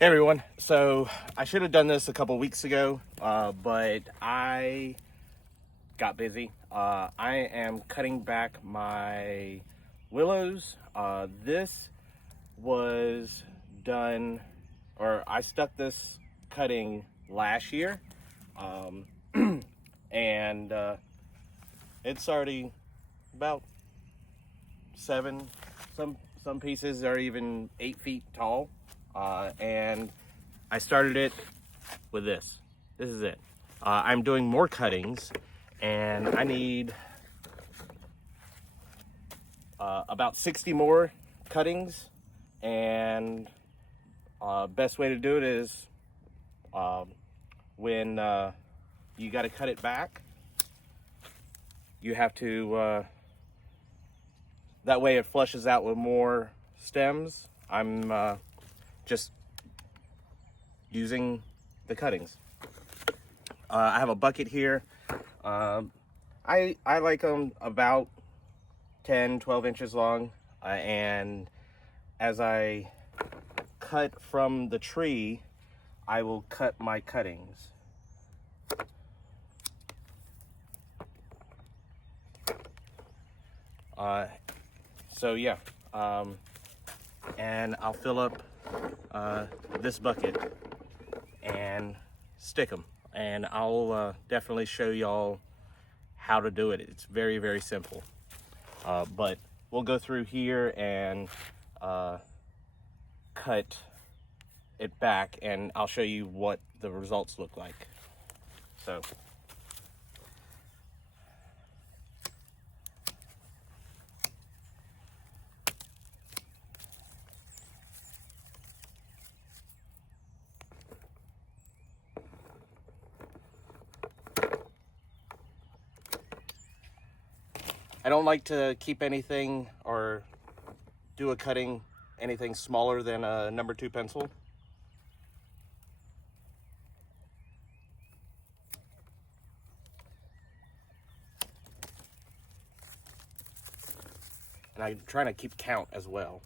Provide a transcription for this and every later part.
Hey everyone, so I should have done this a couple weeks ago, but I got busy. I am cutting back my willows. This was done, or I stuck this cutting last year, and it's already about 7, some pieces are even 8 feet tall. And I started it with this. This is it. I'm doing more cuttings, and I need about 60 more cuttings. And best way to do it is when you got to cut it back, you have to, that way it flushes out with more stems. I'm just using the cuttings. I have a bucket here. I like them about 10-12 inches long, and as I cut from the tree, I will cut my cuttings. So yeah, and I'll fill up this bucket and stick them, and I'll definitely show y'all how to do it. It's very, very simple, but we'll go through here and cut it back, and I'll show you what the results look like. So I don't like to keep anything or do a cutting anything smaller than a number 2 pencil. And I'm trying to keep count as well.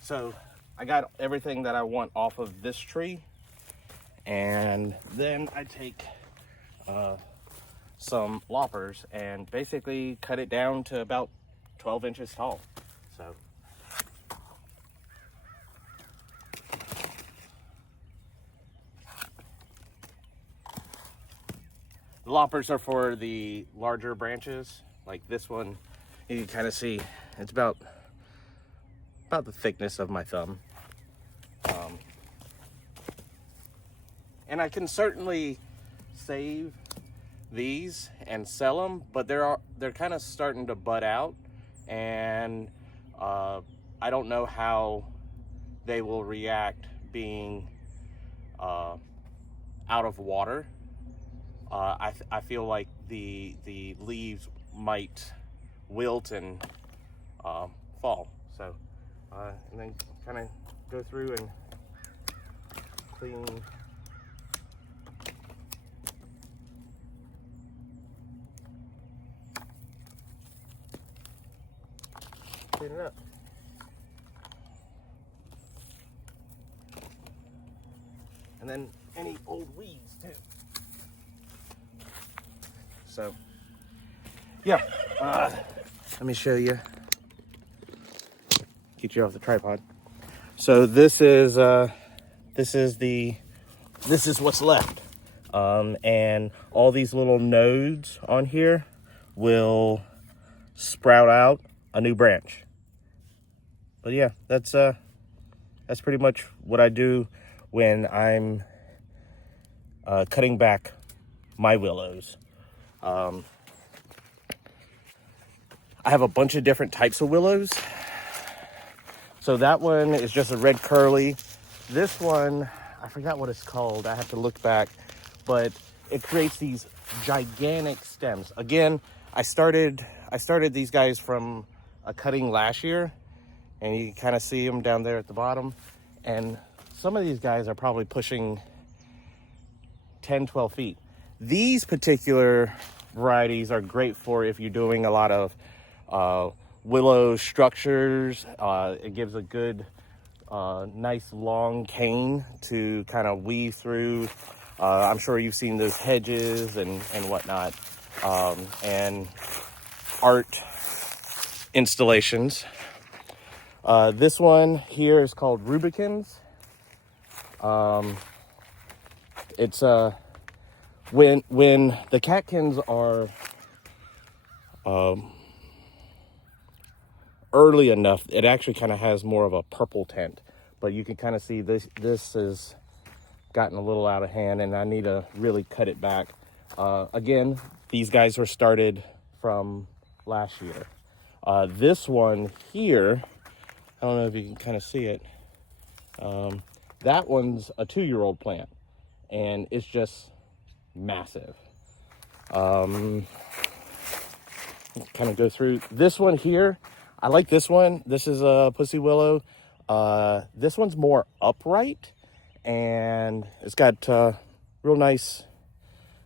So I got everything that I want off of this tree, and then I take some loppers and basically cut it down to about 12 inches tall. So the loppers are for the larger branches, like this one. You can kind of see it's about the thickness of my thumb. And I can certainly save these and sell them, but they're kind of starting to bud out, and I don't know how they will react being out of water. I feel like the leaves might wilt and fall. So and then kind of go through and clean it up. And then any old weeds too. So yeah, let me show you. Get you off the tripod. So this is what's left, and all these little nodes on here will sprout out a new branch. But yeah, that's pretty much what I do when I'm cutting back my willows. I have a bunch of different types of willows. So that one is just a red curly. This one, I forgot what it's called. I have to look back, but it creates these gigantic stems. Again, I started these guys from a cutting last year, and you can kind of see them down there at the bottom. And some of these guys are probably pushing 10, 12 feet. These particular varieties are great for if you're doing a lot of willow structures. It gives a good, nice long cane to kind of weave through. I'm sure you've seen those hedges and whatnot, and art installations. This one here is called Rubicans. It's when the catkins are early enough, it actually kind of has more of a purple tint, but you can kind of see this has gotten a little out of hand, and I need to really cut it back. Again, these guys were started from last year. This one here, I don't know if you can kind of see it. That one's a 2-year-old plant, and it's just massive. Kind of go through this one here. I like this one. This is a pussy willow. This one's more upright, and it's got real nice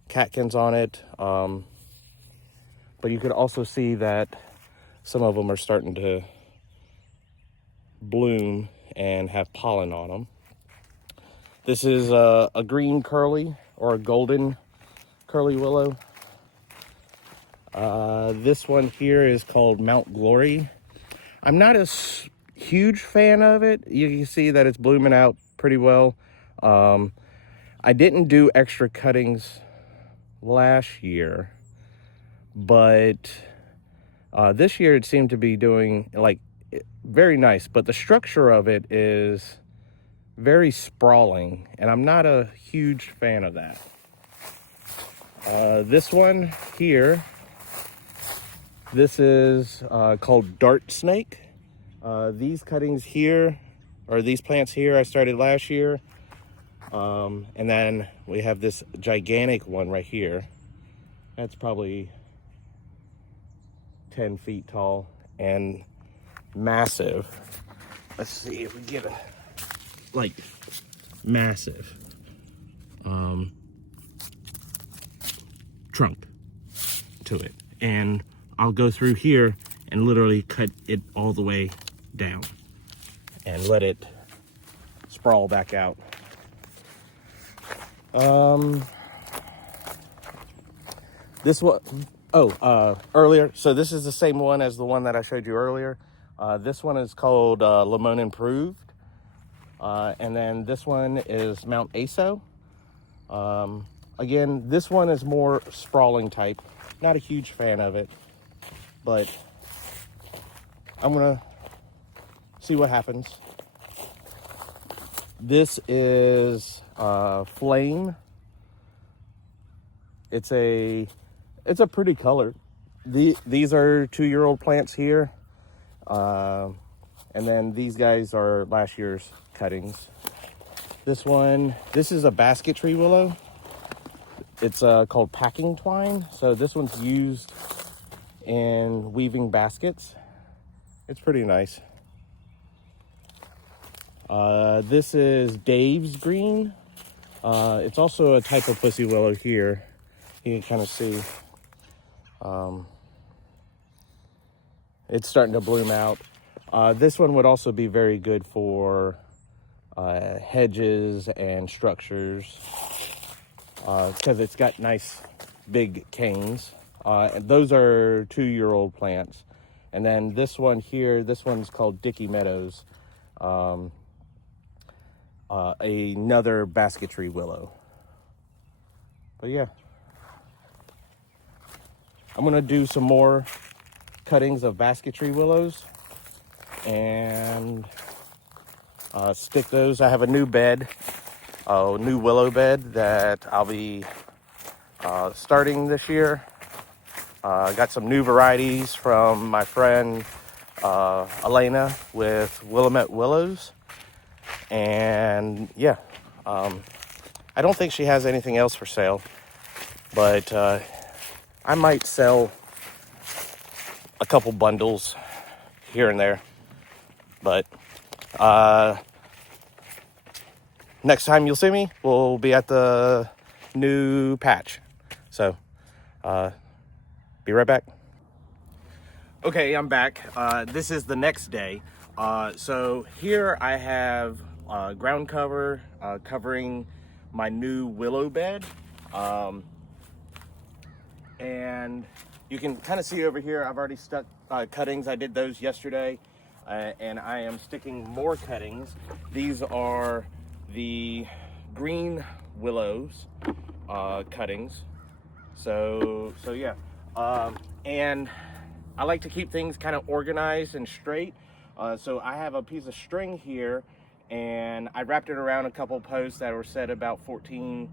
catkins on it. But you could also see that some of them are starting to bloom and have pollen on them. This is a green curly or a golden curly willow. This one here is called Mount Glory. I'm not a huge fan of it. You can see that it's blooming out pretty well. I didn't do extra cuttings last year, but this year it seemed to be doing like very nice, but the structure of it is very sprawling, and I'm not a huge fan of that. This one here, this is called Dart Snake. These cuttings here, or these plants here, I started last year. And then we have this gigantic one right here. That's probably 10 feet tall and massive. Let's see if we get a, like, massive trunk to it. And I'll go through here and literally cut it all the way down and let it sprawl back out. This one, earlier, so this is the same one as the one that I showed you earlier. This one is called Limon Improved. And then this one is Mount Aso. Again, this one is more sprawling type. Not a huge fan of it, but I'm gonna see what happens. This is Flame. It's a pretty color. These are 2-year-old plants here, and then these guys are last year's cuttings. This is a basket tree willow. It's called packing twine. So this one's used in weaving baskets. It's pretty nice. This is Dave's green. It's also a type of pussy willow here. You can kind of see it's starting to bloom out. This one would also be very good for hedges and structures because it's got nice big canes. And those are 2-year-old plants. And then this one here, this one's called Dicky Meadows. Another basket tree willow. But yeah, I'm gonna do some more cuttings of basket tree willows and stick those. I have a new bed. a new willow bed that I'll be starting this year. Got some new varieties from my friend Elena with willows. And yeah, I don't think she has anything else for sale, but I might sell a couple bundles here and there. But next time you'll see me, we'll be at the new patch. So be right back. Okay, I'm back. This is the next day. So here I have ground cover covering my new willow bed. And you can kind of see over here, I've already stuck cuttings. I did those yesterday, and I am sticking more cuttings. These are the green willows cuttings. So yeah. And I like to keep things kind of organized and straight. So I have a piece of string here, and I wrapped it around a couple posts that were set about 15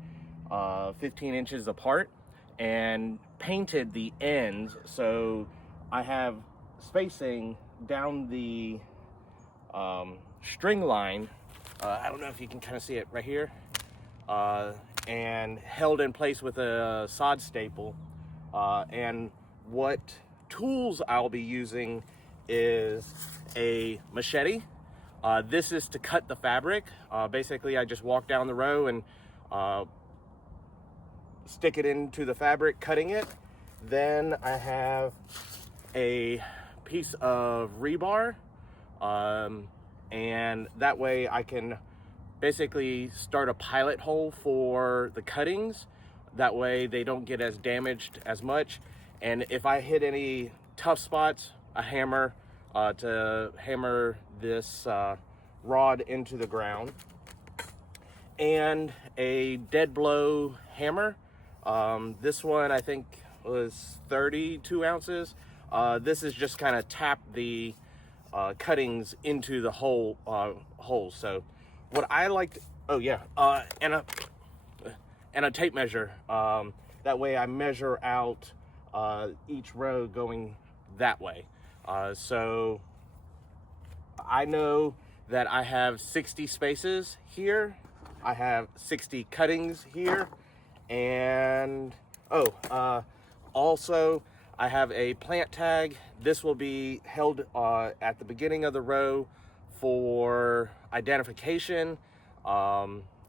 inches apart, and painted the ends so I have spacing down the string line. I don't know if you can kind of see it right here, and held in place with a sod staple. And what tools I'll be using is a machete. This is to cut the fabric. Basically, I just walk down the row and stick it into the fabric, cutting it. Then I have a piece of rebar, and that way I can basically start a pilot hole for the cuttings. That way they don't get as damaged as much. And if I hit any tough spots, a hammer to hammer this rod into the ground, and a dead blow hammer. This one I think was 32 ounces. This is just kind of tap the cuttings into the hole. So what I like to, and a tape measure. That way I measure out each row going that way. So I know that I have 60 spaces here. I have 60 cuttings here. And also I have a plant tag. This will be held at the beginning of the row for identification.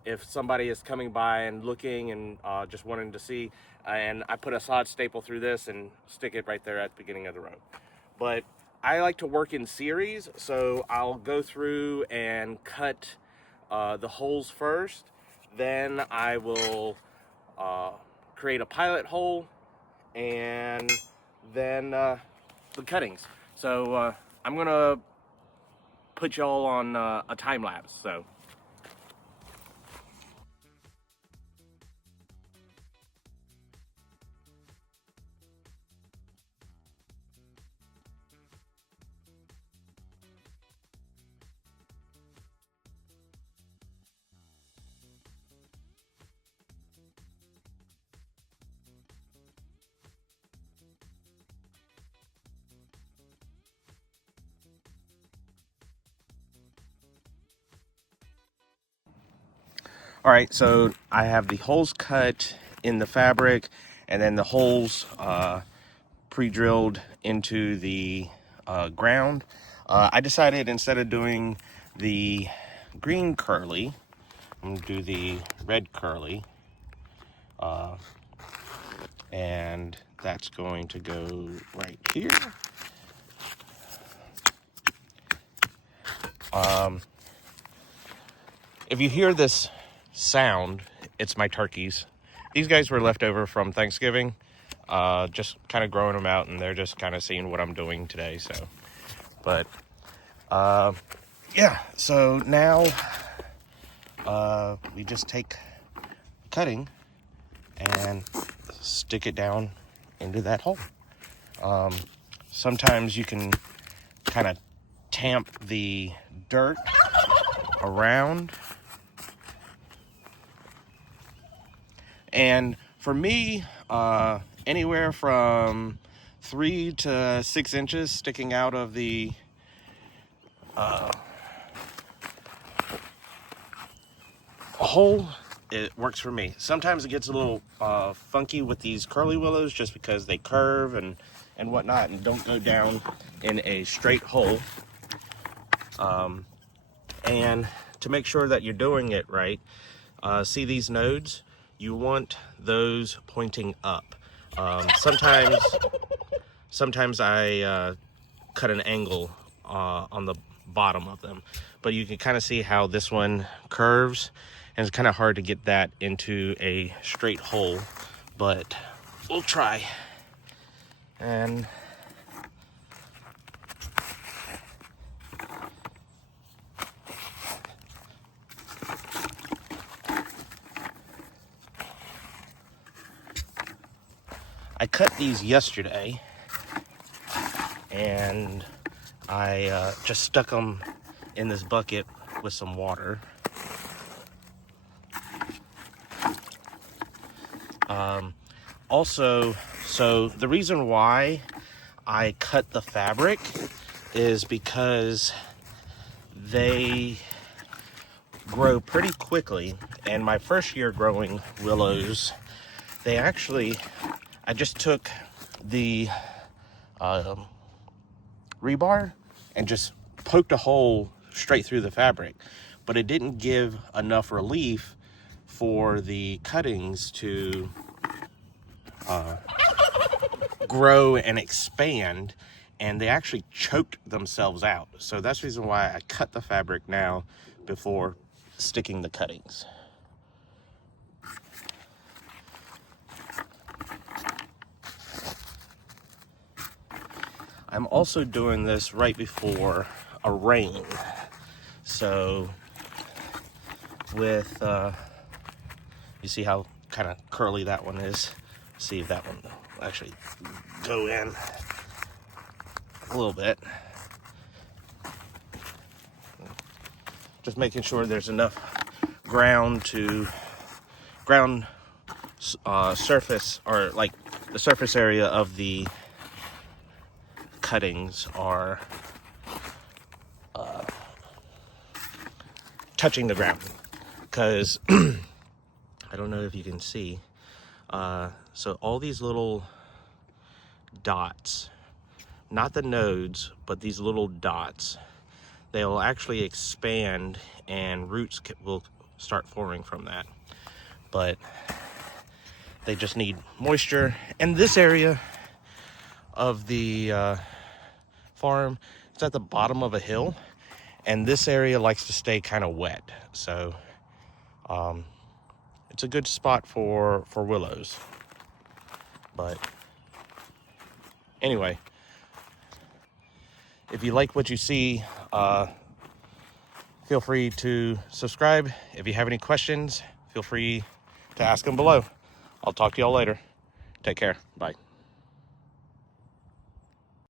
If somebody is coming by and looking and just wanting to see, and I put a sod staple through this and stick it right there at the beginning of the row. But I like to work in series, so I'll go through and cut the holes first. Then I will create a pilot hole, and then the cuttings. So I'm gonna put y'all on a time lapse. So. All right, so I have the holes cut in the fabric, and then the holes pre-drilled into the ground. I decided instead of doing the green curly, I'm gonna do the red curly. And that's going to go right here. If you hear this sound, it's my turkeys. These guys were left over from Thanksgiving. Just kind of growing them out, and they're just kind of seeing what I'm doing today. So, but yeah. So now we just take cutting and stick it down into that hole. Sometimes you can kind of tamp the dirt around And for me, anywhere from 3 to 6 inches sticking out of the hole, it works for me. Sometimes it gets a little funky with these curly willows just because they curve and whatnot and don't go down in a straight hole. And to make sure that you're doing it right, see these nodes? You want those pointing up. Sometimes I cut an angle on the bottom of them, but you can kind of see how this one curves, and it's kind of hard to get that into a straight hole, but we'll try. And I cut these yesterday, and I just stuck them in this bucket with some water. Also, so the reason why I cut the fabric is because they grow pretty quickly, and my first year growing willows, I just took the rebar and just poked a hole straight through the fabric, but it didn't give enough relief for the cuttings to grow and expand, and they actually choked themselves out. So that's the reason why I cut the fabric now before sticking the cuttings. I'm also doing this right before a rain. So with, you see how kind of curly that one is? See if that one will actually go in a little bit. Just making sure there's enough ground surface, or like the surface area of the cuttings are touching the ground, because I don't know if you can see, so all these little dots, not the nodes, but these little dots, they'll actually expand and roots will start forming from that. But they just need moisture. And this area of the farm, it's at the bottom of a hill, and this area likes to stay kind of wet. So it's a good spot for willows. But anyway, if you like what you see, feel free to subscribe. If you have any questions, feel free to ask them below. I'll talk to y'all later. Take care. Bye.